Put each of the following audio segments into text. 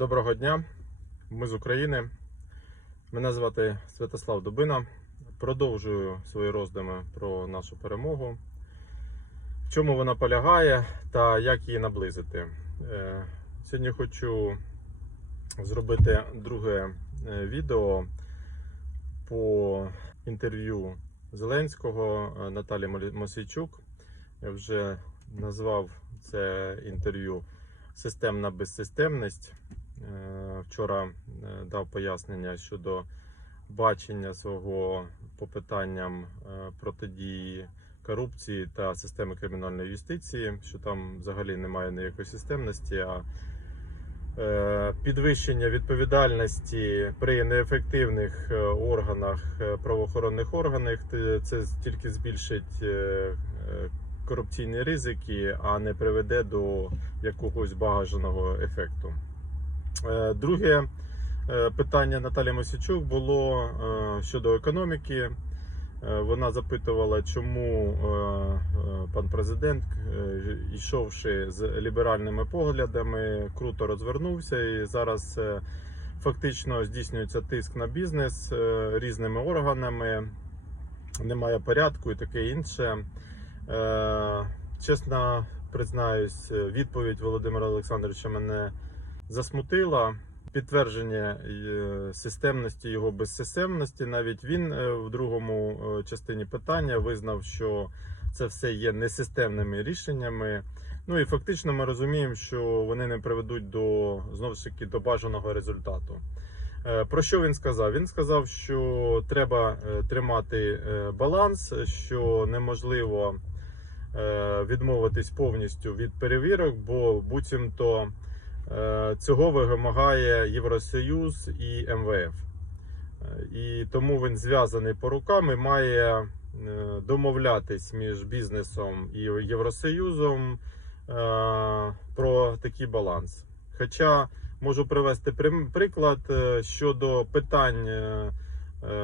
Доброго дня, ми з України. Мене звати Святослав Дубина. Продовжую свої роздуми про нашу перемогу. В чому вона полягає та як її наблизити. Е, Сьогодні хочу зробити друге е, відео по інтерв'ю Зеленського е, Наталі Мосійчук. Я вже назвав це інтерв'ю Системна безсистемність. Е, Вчора е, дав пояснення щодо бачення свого по питанням е, протидії корупції та системи кримінальної юстиції, що там взагалі немає ніякої системності, а підвищення відповідальності при неефективних органах правоохоронних органах те- це тільки збільшить корупційні ризики, а не приведе до якогось бажаного ефекту. Е, Друге е, питання Наталі Мосічук було е, щодо економіки. Вона запитувала, чому пан президент, йшовши з ліберальними поглядами, круто розвернувся і зараз фактично здійснюється тиск на бізнес різними органами, немає порядку і таке інше. Чесно признаюсь, відповідь Володимира Олександровича мене засмутила. Підтвердження е, системності його безсистемності. Навіть він е, в другому е, частині питання визнав, що це все є несистемними рішеннями. Ну і фактично ми розуміємо, що вони не приведуть до знову ж таки до бажаного результату. Про що він сказав? Він сказав, що треба тримати баланс, що неможливо відмовитись повністю від перевірок, бо буцімто цього вимагає Євросоюз і МВФ. Е, І тому він зв'язаний по рукам і має е, домовлятись між бізнесом і Євросоюзом е, про такий баланс. Хоча можу привести приклад е, щодо питань е, е,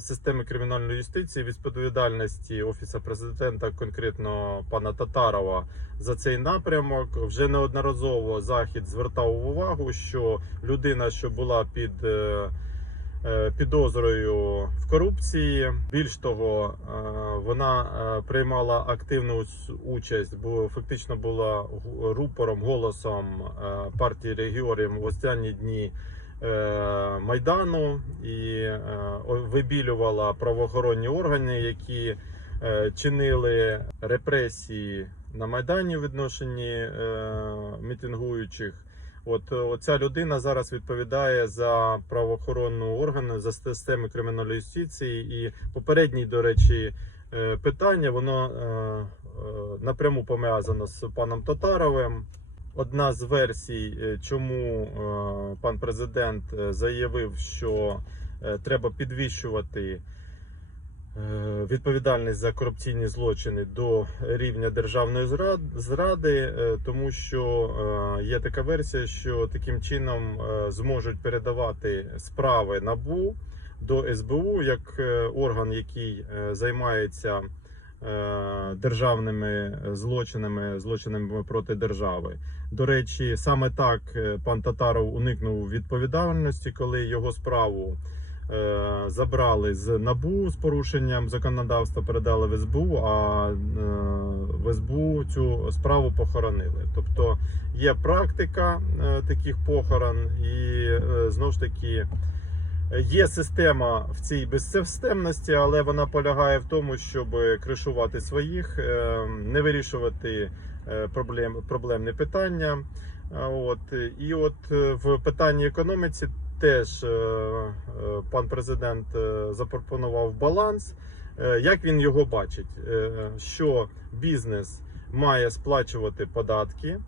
системи кримінальної юстиції відповідальності офісу президента, конкретно пана Татарова, за цей напрямок. Вже неодноразово захід звертав увагу, що людина, що була під е, е, підозрою в корупції, більш того, е, вона е, приймала активну участь, бо фактично була рупором, голосом е, партії регіонів в останні дні. Е, Майдану і е, вибілювала правоохоронні органи, які е, чинили репресії на Майдані в відношенні мітингуючих. От оця людина зараз відповідає за правоохоронну органи, за системи кримінальної юстиції. І попередній, до речі, питання воно напряму пов'язано з паном Татаровим. Одна з версій, е, чому е, пан президент е, заявив, що треба підвищувати відповідальність за корупційні злочини до рівня державної зрад- зради, тому що є така версія, що таким чином зможуть передавати справи НАБУ до СБУ як орган, який займається державними злочинами, злочинами проти держави. До речі, саме так е, пан Татаров уникнув відповідальності, коли його справу е, забрали з НАБУ з порушенням законодавства, передали в СБУ, а е, в СБУ цю справу похоронили. Тобто є практика е, таких похорон, і е, знову ж таки. Є система в цій безсистемності, але вона полягає в тому, щоб кришувати своїх, е, не вирішувати е, проблем, проблемні питання. От і от е, в питанні економіці теж пан президент запропонував баланс. Як він його бачить? Що бізнес має сплачувати податки,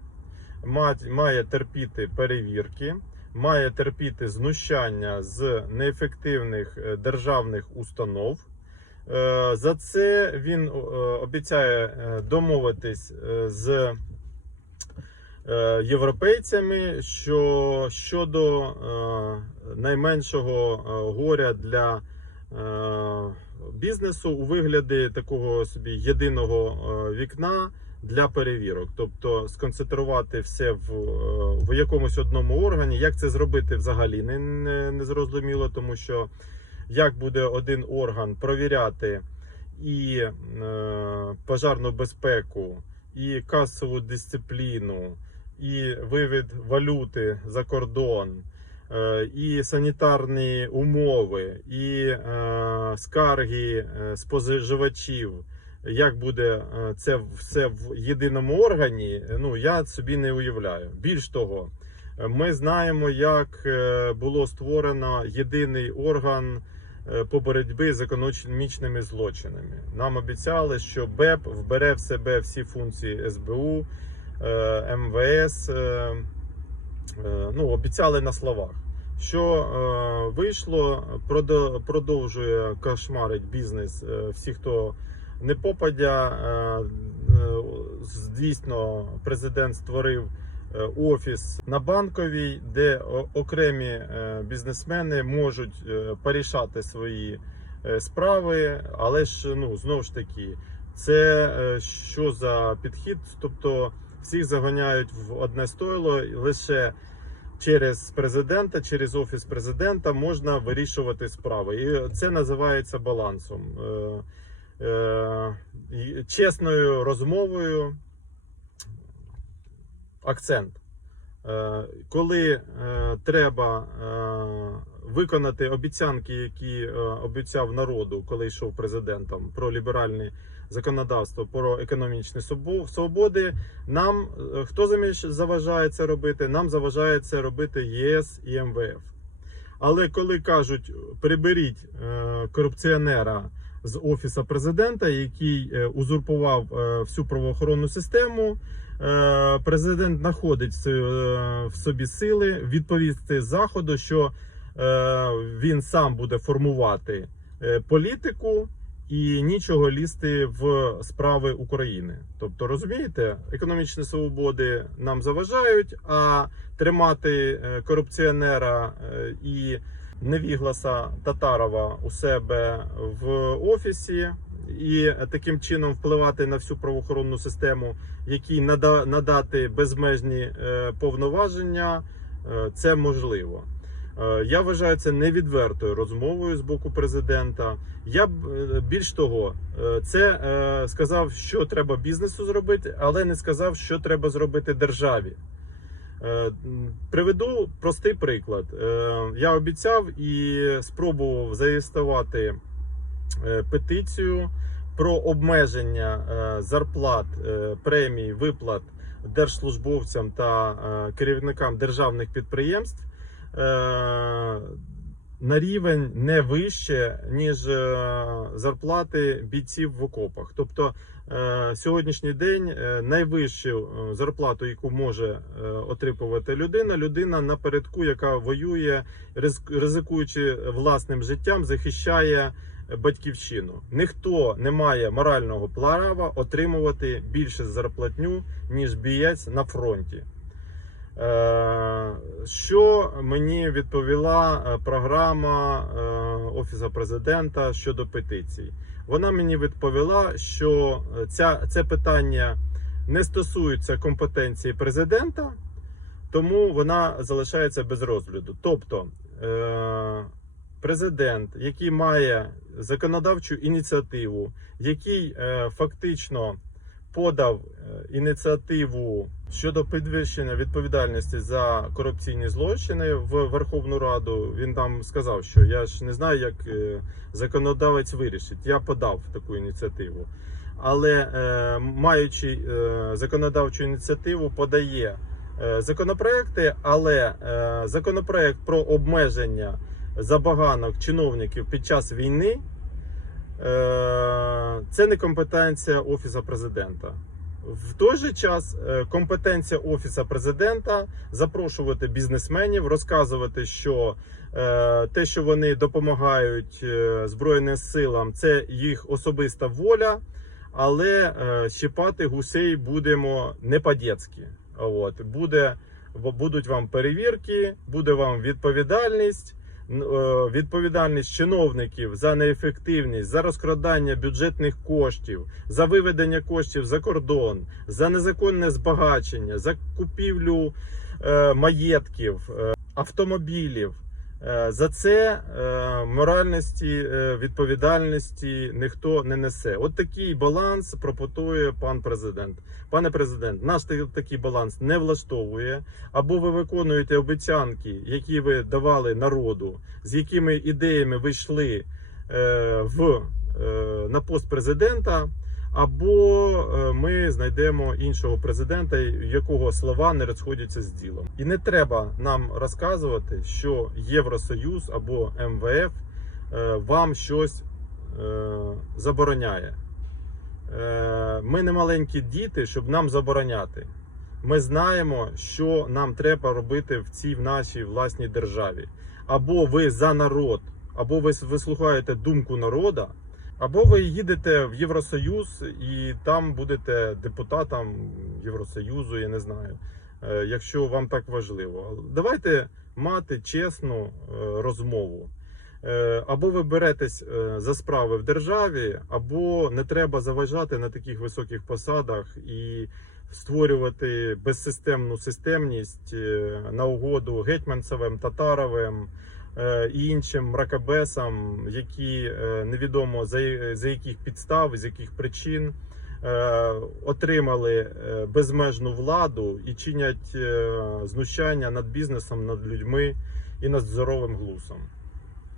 має терпіти перевірки має терпіти знущання з неефективних е, державних установ. Е, За це він е, обіцяє домовитись з європейцями, що щодо найменшого горя для бізнесу у вигляді такого собі єдиного вікна для перевірок, тобто сконцентрувати все в, е, в якомусь одному органі. Як це зробити взагалі не, не, не зрозуміло, тому що як буде один орган провіряти і е, пожарну безпеку, і касову дисципліну, і вивід валюти за кордон, е, і санітарні умови, і е, скарги е, споживачів. Як буде е, це все в єдиному органі, ну я собі не уявляю. Більш того, е, ми знаємо, як е, було створено єдиний орган по боротьбі з економічними злочинами. Нам обіцяли, що БЕП вбере в себе всі функції СБУ, МВС. Ну, обіцяли на словах. Що е, вийшло, продовжує кошмарить бізнес. е, всі, хто не попадя, е, е, дійсно президент створив е, офіс на банковій, де окремі бізнесмени можуть порішати свої справи, але ж ну знову ж таки, це що за підхід? Тобто всіх заганяють в одне стойло лише. Через президента, через офіс президента можна вирішувати справи, і це називається балансом. Е, чесною розмовою. Акцент. Е, коли е, треба виконати обіцянки, які обіцяв народу, коли йшов президентом про ліберальне законодавство, про економічні свободи, нам хто заважає це робити? Нам заважає це робити ЄС і МВФ. Але коли кажуть, приберіть корупціонера з офіса президента, який е, узурпував е, всю правоохоронну систему. Е, Президент знаходить в собі сили відповісти заходу, що він сам буде формувати політику і нічого лізти в справи України. Тобто, розумієте, економічні свободи нам заважають, а тримати корупціонера і невігласа Татарова у себе в офісі і таким чином впливати на всю правоохоронну систему, якій нада- надати безмежні е, повноваження, е, це можливо. Е, Я вважаю це невідвертою розмовою з боку президента. Я б більш того, це сказав, що треба бізнесу зробити, але не сказав, що треба зробити державі. Е, Приведу простий приклад. Е, Я обіцяв і спробував зареєструвати е, петицію про обмеження зарплат, премій, виплат держслужбовцям та керівникам державних підприємств на рівень не вище, ніж е, зарплати бійців в окопах. Тобто е, сьогоднішній день е, найвищу зарплату, яку може отримувати людина, людина напередку, яка воює, ризик- ризикуючи власним життям, захищає батьківщину. Ніхто не має морального права отримувати більше зарплатню, ніж бієць на фронті. Е, Що мені відповіла е, програма е, Офісу президента щодо петицій? Вона мені відповіла, що ця, це питання не стосується компетенції президента, тому вона залишається без розгляду. Тобто, президент, який має законодавчу ініціативу, який фактично подав е, ініціативу щодо підвищення відповідальності за корупційні злочини в Верховну Раду. Він там сказав, що я ж не знаю, як е, законодавець вирішить. Я подав таку ініціативу. Але е, маючи законодавчу ініціативу, подає законопроекти, але законопроект про обмеження забаганок чиновників під час війни. Е, Це не компетенція Офісу президента. В той же час е, компетенція Офісу президента запрошувати бізнесменів, розказувати, що е, те, що вони допомагають Збройним силам, це їх особиста воля, але щипати гусей будемо не по-дєцьки. От буде, будуть вам перевірки, буде вам відповідальність. Е, відповідальність чиновників за неефективність, за розкрадання бюджетних коштів, за виведення коштів за кордон, за незаконне збагачення, за купівлю е, маєтків, е, автомобілів. Е, За це е, моральності, е, відповідальності ніхто не несе. От такий баланс пропонує пан президент. Пане президент, наш та- такий баланс не влаштовує. Або ви виконуєте обіцянки, які ви давали народу, з якими ідеями ви йшли в, на пост президента, або е, ми знайдемо іншого президента, якого слова не розходяться з ділом. І не треба нам розказувати, що Євросоюз або МВФ е, вам щось е, забороняє. Ми не маленькі діти, щоб нам забороняти. Ми знаємо, що нам треба робити в цій в нашій власній державі. Або ви за народ, або ви вислухаєте думку народа, або ви їдете в Євросоюз і там будете депутатом Євросоюзу, я не знаю, е, якщо вам так важливо. Давайте мати чесну е, розмову. Е, Або ви беретесь за справи в державі, або не треба заважати на таких високих посадах і створювати безсистемну системність на угоду гетьманцевим, татаровим і іншим мракобесам, які е, невідомо за, за яких підстав, з яких причин е, отримали е, безмежну владу і чинять е, знущання над бізнесом, над людьми і над здоровим глузом.